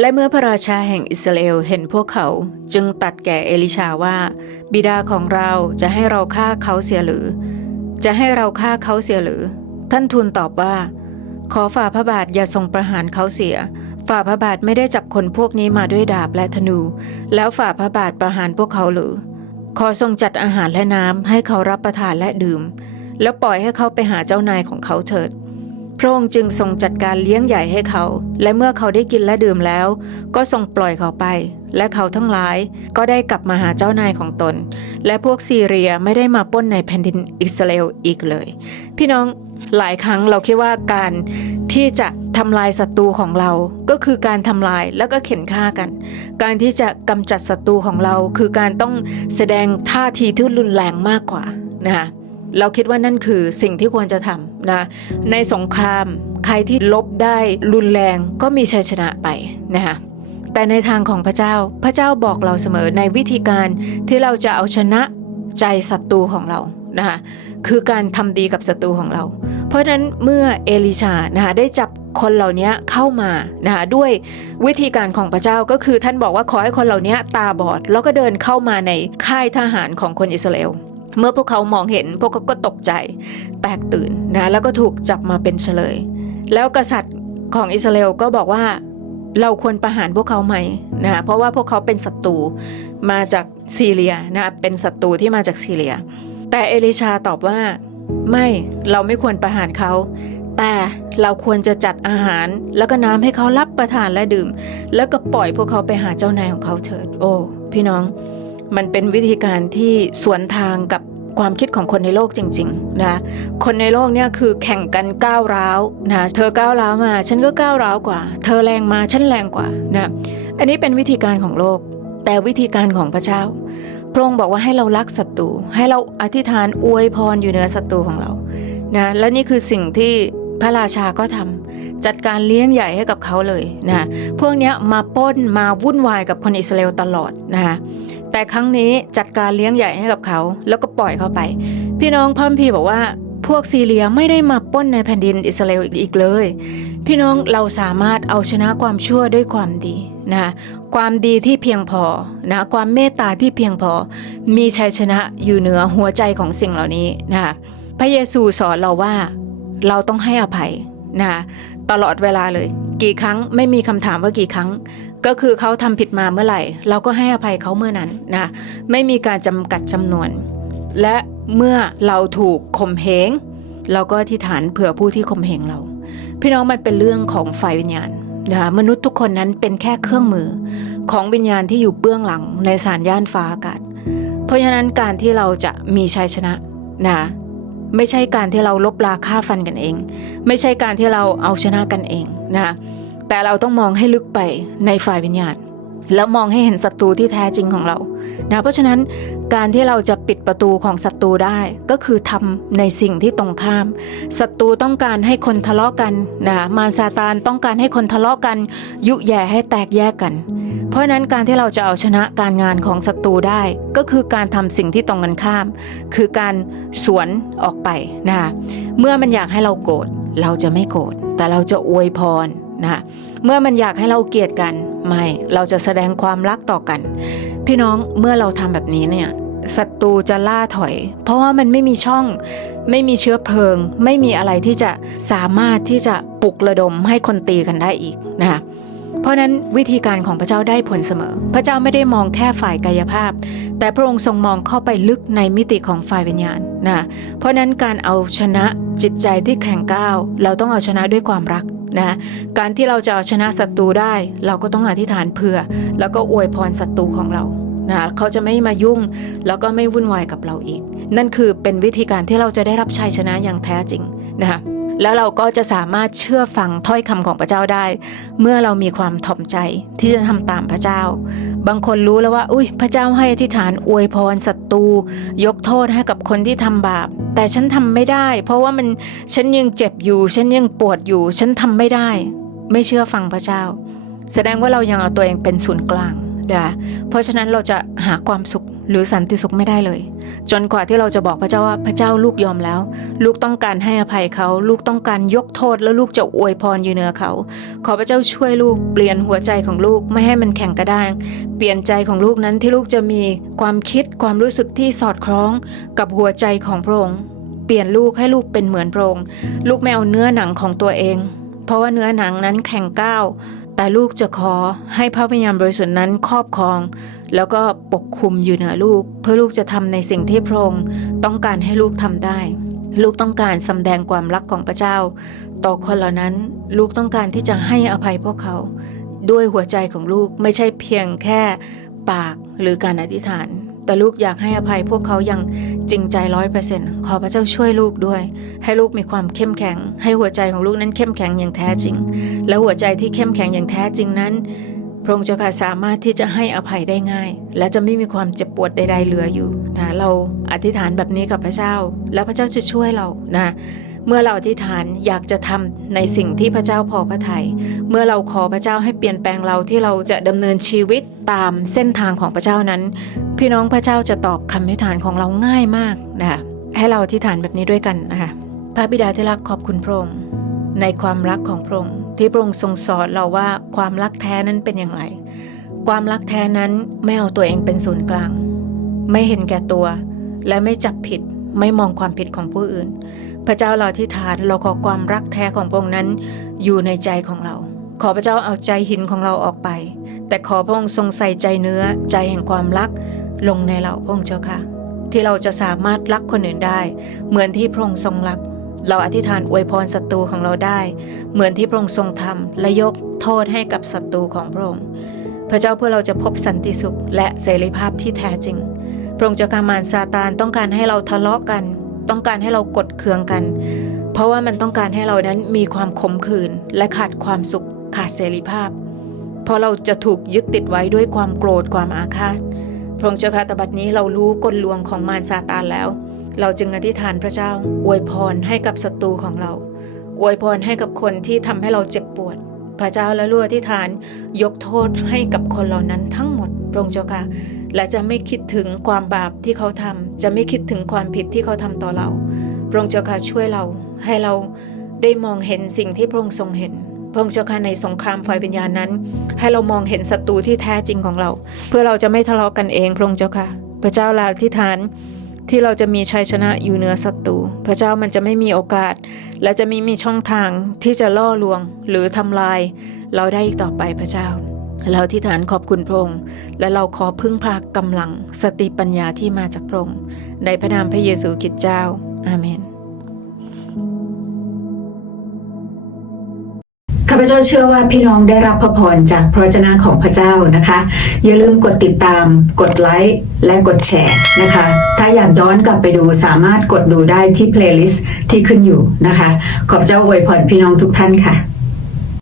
และเมื่อพระราชาแห่งอิสราเอลเห็นพวกเขาจึงตัดแก่เอลิชาว่า บิดาของเราจะให้เราฆ่าเขาเสียหรือ จะให้เราฆ่าเขาเสียหรือ ท่านทูลตอบว่า ขอฝ่าพระบาทอย่าทรงประหารเขาเสีย ฝ่าพระบาทไม่ได้จับคนพวกนี้มาด้วยดาบและธนู แล้วฝ่าพระบาทประหารพวกเขาหรือ ขอทรงจัดอาหารและน้ำให้เขารับประทานและดื่ม แล้วปล่อยให้เขาไปหาเจ้านายของเขาเถิด พระองค์จึงทรงจัดการเลี้ยงใหญ่ให้เขา และเมื่อเขาได้กินและดื่มแล้ว ก็ทรงปล่อยเขาไป และเขาทั้งหลายก็ได้กลับมาหาเจ้านายของตน และพวกซีเรียไม่ได้มาป้นในแผ่นดินอิสราเอลอีกเลย พี่น้องหลายครั้งเราคิดว่าการที่จะทำลายศัตรูของเรา ก็คือการทำลายแล้วก็เข็นฆ่ากัน การที่จะกำจัดศัตรูของเรา คือการต้องแสดงท่าทีที่รุนแรงมากกว่านะคะเราคิดว่านั่นคือสิ่งที่ควรจะทำ นะในสงครามใครที่ลบได้รุนแรงก็มีชัยชนะไปนะคะแต่ในทางของพระเจ้าพระเจ้าบอกเราเสมอในวิธีการที่เราจะเอาชนะใจศัตรูของเรานะคะคือการทำดีกับศัตรูของเรา เพราะฉะนั้นเมื่อเอลิชานะคะได้จับคนเหล่านี้เข้ามานะคะด้วยวิธีการของพระเจ้าก็คือท่านบอกว่าขอให้คนเหล่านี้ตาบอด แล้วก็เดินเข้ามาในค่ายทหารของคนอิสราเอล เมื่อพวกเขามองเห็นพวกเขาก็ตกใจแตกตื่นนะแล้วก็ถูกจับมาเป็นเฉลย แล้วกษัตริย์ของอิสราเอลก็บอกว่าเราควรประหารพวกเขาไหมนะเพราะว่าพวกเขาเป็นศัตรูมาจากซีเรียนะเป็นศัตรูที่มาจากซีเรีย แต่เอลิชาตอบว่าไม่เราไม่ควรประหารเขาแต่เราควรจะจัดอาหารแล้วก็น้ำให้เขารับประทานและดื่ม แล้วก็ปล่อยพวกเขาไปหาเจ้านายของเขาเถิด โอ้ พี่น้อง มันเป็นวิธีการที่สวนทางกับความคิดของคนในโลกจริงๆนะคนในโลกเนี่ยคือแข่งกันก้าวร้าวนะเธอก้าวร้าวมาฉันก็ก้าวร้าวกว่า เธอแรงมาฉันแรงกว่านะอันนี้เป็นวิธีการของโลก แต่วิธีการของพระเจ้าพระองค์บอกว่าให้เรารักศัตรูให้เราอธิษฐานอวยพรอยู่เหนือศัตรูของเรานะและนี่คือสิ่งที่พระราชาก็ทำ จัดการเลี้ยงใหญ่ให้กับเขาเลยนะพวกนี้มาป้นมาวุ่นวายกับคนอิสราเอลตลอดนะคะแต่ครั้งนี้จัดการเลี้ยงใหญ่ให้กับเขา แล้วก็ปล่อยเขาไป พี่น้องพระคัมพีร์บอกว่าพวกซีเรียไม่ได้มาป้นในแผ่นดินอิสราเอลอีกเลย พี่น้องเราสามารถเอาชนะความชั่วด้วยความดีนะความดีที่เพียงพอนะความเมตตาที่เพียงพอ มีชัยชนะอยู่เหนือหัวใจของสิ่งเหล่านี้นะคะพระเยซูสอนเราว่าเราต้องให้อภัย นะตลอดเวลาเลย กี่ครั้งไม่มีคำถามว่ากี่ครั้ง ก็คือเขาทำผิดมาเมื่อไหร่ เราก็ให้อภัยเขาเมื่อนั้นนะไม่มีการจำกัดจำนวน และเมื่อเราถูกข่มเหงเราก็อธิษฐานเผื่อผู้ที่ข่มเหงเรา พี่น้องมันเป็นเรื่องของฝ่ายวิญญาณนะคะมนุษย์ทุกคนนั้นเป็นแค่เครื่องมือของวิญญาณที่อยู่เบื้องหลังในสารย่านฟ้าอากาศ เพราะฉะนั้นการที่เราจะมีชัยชนะนะ ไม่ใช่การที่เราลบลาค่าฟันกันเอง ไม่ใช่การที่เราเอาชนะกันเองนะคะแต่เราต้องมองให้ลึกไปในฝ่ายวิญญาณแล้วมองให้เห็นศัตรูที่แท้จริงของเรานะเพราะฉะนั้น การที่เราจะปิดประตูของศัตรูได้ก็คือทำในสิ่งที่ตรงข้ามศัตรูต้องการให้คนทะเลาะกันนะมารซาตานต้องการให้คนทะเลาะกัน ยุแย่ให้แตกแยกกัน เพราะนั้นการที่เราจะเอาชนะการงานของศัตรูได้ ก็คือการทำสิ่งที่ตรงกันข้าม คือการสวนออกไปนะคะเมื่อมันอยากให้เราโกรธเราจะไม่โกรธแต่เราจะอวยพรนะเมื่อมันอยากให้เราเกลียดกันไม่เราจะแสดงความรักต่อกัน พี่น้องเมื่อเราทำแบบนี้เนี่ยศัตรูจะล่าถอย เพราะว่ามันไม่มีช่อง ไม่มีเชื้อเพลิง ไม่มีอะไรที่จะสามารถที่จะปลุกระดมให้คนตีกันได้อีกนะคะเพราะนั้นวิธีการของพระเจ้าได้ผลเสมอ พระเจ้าไม่ได้มองแค่ฝ่ายกายภาพ แต่พระองค์ทรงมองเข้าไปลึกในมิติของฝ่ายวิญญาณนะเพราะฉะนั้นการเอาชนะจิตใจที่แข็งก้าว เราต้องเอาชนะด้วยความรักนะการที่เราจะเอาชนะศัตรูได้ เราก็ต้องอธิษฐานเผื่อ แล้วก็อวยพรศัตรูของเรา นะเขาจะไม่มายุ่ง แล้วก็ไม่วุ่นวายกับเราอีก นั่นคือเป็นวิธีการที่เราจะได้รับชัยชนะอย่างแท้จริงนะคะแล้วเราก็จะสามารถเชื่อฟังถ้อยคำของพระเจ้าได้ เมื่อเรามีความถ่อมใจที่จะทำตามพระเจ้า บางคนรู้แล้วว่า อุ้ยพระเจ้าให้อธิษฐานอวยพรศัตรูยกโทษให้กับคนที่ทำบาป แต่ฉันทำไม่ได้ เพราะว่ามันฉันยังเจ็บอยู่ ฉันยังปวดอยู่ ฉันทำไม่ได้ ไม่เชื่อฟังพระเจ้า แสดงว่าเรายังเอาตัวเองเป็นศูนย์กลาง นะเพราะฉะนั้นเราจะหาความสุขหรือสันติสุขไม่ได้เลย จนกว่าที่เราจะบอกพระเจ้าว่าพระเจ้าลูกยอมแล้ว ลูกต้องการให้อภัยเขา ลูกต้องการยกโทษแล้วลูกจะอวยพรอยู่เหนือเขา ขอพระเจ้าช่วยลูกเปลี่ยนหัวใจของลูกไม่ให้มันแข็งกระด้าง เปลี่ยนใจของลูกนั้นที่ลูกจะมีความคิดความรู้สึกที่สอดคล้องกับหัวใจของพระองค์เปลี่ยนลูกให้ลูกเป็นเหมือนพระองค์ลูกไม่เอาเนื้อหนังของตัวเอง เพราะว่าเนื้อหนังนั้นแข็งก้าว แต่ลูกจะขอให้พระวิญญาณบริสุทธิ์นั้นครอบครอง แล้วก็ปกคุมอยู่เหนือลูก เพื่อลูกจะทำในสิ่งที่พระองค์ต้องการให้ลูกทำได้ ลูกต้องการสำแดงความรักของพระเจ้า ต่อคนเหล่านั้นลูกต้องการที่จะให้อภัยพวกเขา ด้วยหัวใจของลูกไม่ใช่เพียงแค่ปากหรือการอธิษฐาน แต่ลูกอยากให้อภัยพวกเขาอย่างจริงใจร้อยเปอร์เซ็นต์ขอพระเจ้าช่วยลูกด้วย ให้ลูกมีความเข้มแข็ง ให้หัวใจของลูกนั้นเข้มแข็งอย่างแท้จริง และหัวใจที่เข้มแข็งอย่างแท้จริงนั้นพระองค์เจ้าค่ะสามารถที่จะให้อภัยได้ง่าย และจะไม่มีความเจ็บปวดใด ๆ เหลืออยู่นะเราอธิษฐานแบบนี้กับพระเจ้า แล้วพระเจ้าจะช่วยเรานะ เมื่อเราอธิษฐานอยากจะทำในสิ่งที่พระเจ้าพอพระทยัยเมื่อเราขอพระเจ้าให้เปลี่ยนแปลงเราที่เราจะดำเนินชีวิตตามเส้นทางของพระเจ้านั้น พี่น้องพระเจ้าจะตอบคำอธิษฐานของเราง่ายมากนะคะให้เราอธิษฐานแบบนี้ด้วยกันนะคะพระบิดาที่รักขอบคุณพระองค์ในความรักของพระองค์ที่พระองค์ทรงสอนเราว่าความรักแท้นั้นเป็นอย่างไร ความรักแท้นั้นไม่เอาตัวเองเป็นศูนย์กลาง ไม่เห็นแก่ตัว และไม่จับผิดไม่มองความผิดของผู้อื่นพระเจ้าเราที่ฐานเราขอความรักแท้ของพระองค์นั้นอยู่ในใจของเรา ขอพระเจ้าเอาใจหินของเราออกไป แต่ขอพระองค์ทรงใส่ใจเนื้อใจแห่งความรักลงในเราพระองค์เจ้าค่ะ ที่เราจะสามารถรักคนอื่นได้ เหมือนที่พระองค์ทรงรัก เราอธิษฐานอวยพรศัตรูของเราได้ เหมือนที่พระองค์ทรงทำและยกโทษให้กับศัตรูของพระองค์พระเจ้าเพื่อเราจะพบสันติสุขและเสรีภาพที่แท้จริงพระองค์เจ้ากามารซาตานต้องการให้เราทะเลาะกัน ต้องการให้เรากดเคืองกัน เพราะว่ามันต้องการให้เรานั้นมีความขมขื่นและขาดความสุขขาดเสรีภาพ เพราะเราจะถูกยึดติดไว้ด้วยความโกรธความอาฆาตพระองค์เจ้าค่ะแต่บัดนี้เรารู้กลลวงของมารซาตานแล้ว เราจึงอธิษฐานพระเจ้า อวยพรให้กับศัตรูของเรา อวยพรให้กับคนที่ทำให้เราเจ็บปวด พระเจ้าและลูกอธิษฐาน ยกโทษให้กับคนเหล่านั้นทั้งหมดพระองค์เจ้าค่ะ และจะไม่คิดถึงความบาปที่เขาทำจะไม่คิดถึงความผิดที่เขาทำต่อเราพระองค์เจ้าค่ะช่วยเราให้เราได้มองเห็นสิ่งที่พระองค์ทรงเห็นพระองค์เจ้าค่ะในสงครามไฟวิญญาณนั้น ให้เรามองเห็นศัตรูที่แท้จริงของเรา เพื่อเราจะไม่ทะเลาะกันเองพระองค์เจ้าค่ะ พระเจ้าลาอธิษฐานที่เราจะมีชัยชนะอยู่เหนือศัตรูพระเจ้ามันจะไม่มีโอกาส และจะไม่มีช่องทางที่จะล่อลวงหรือทำลาย เราได้อีกต่อไปพระเจ้า เราที่ฐานขอบคุณพระองค์ และเราขอพึ่งพากำลังสติปัญญาที่มาจากพระองค์ในพระนามพระเยซูคริสต์เจ้า อาเมนข้าพเจ้าเชื่อว่าพี่น้องได้รับพระพรจากพระวจนะของพระเจ้านะคะ อย่าลืมกดติดตาม กดไลค์และกดแชร์นะคะ ถ้าอยากย้อนกลับไปดูสามารถกดดูได้ที่เพลย์ลิสต์ที่ขึ้นอยู่นะคะ ขอบเจ้าอวยพรพี่น้องทุกท่านค่ะ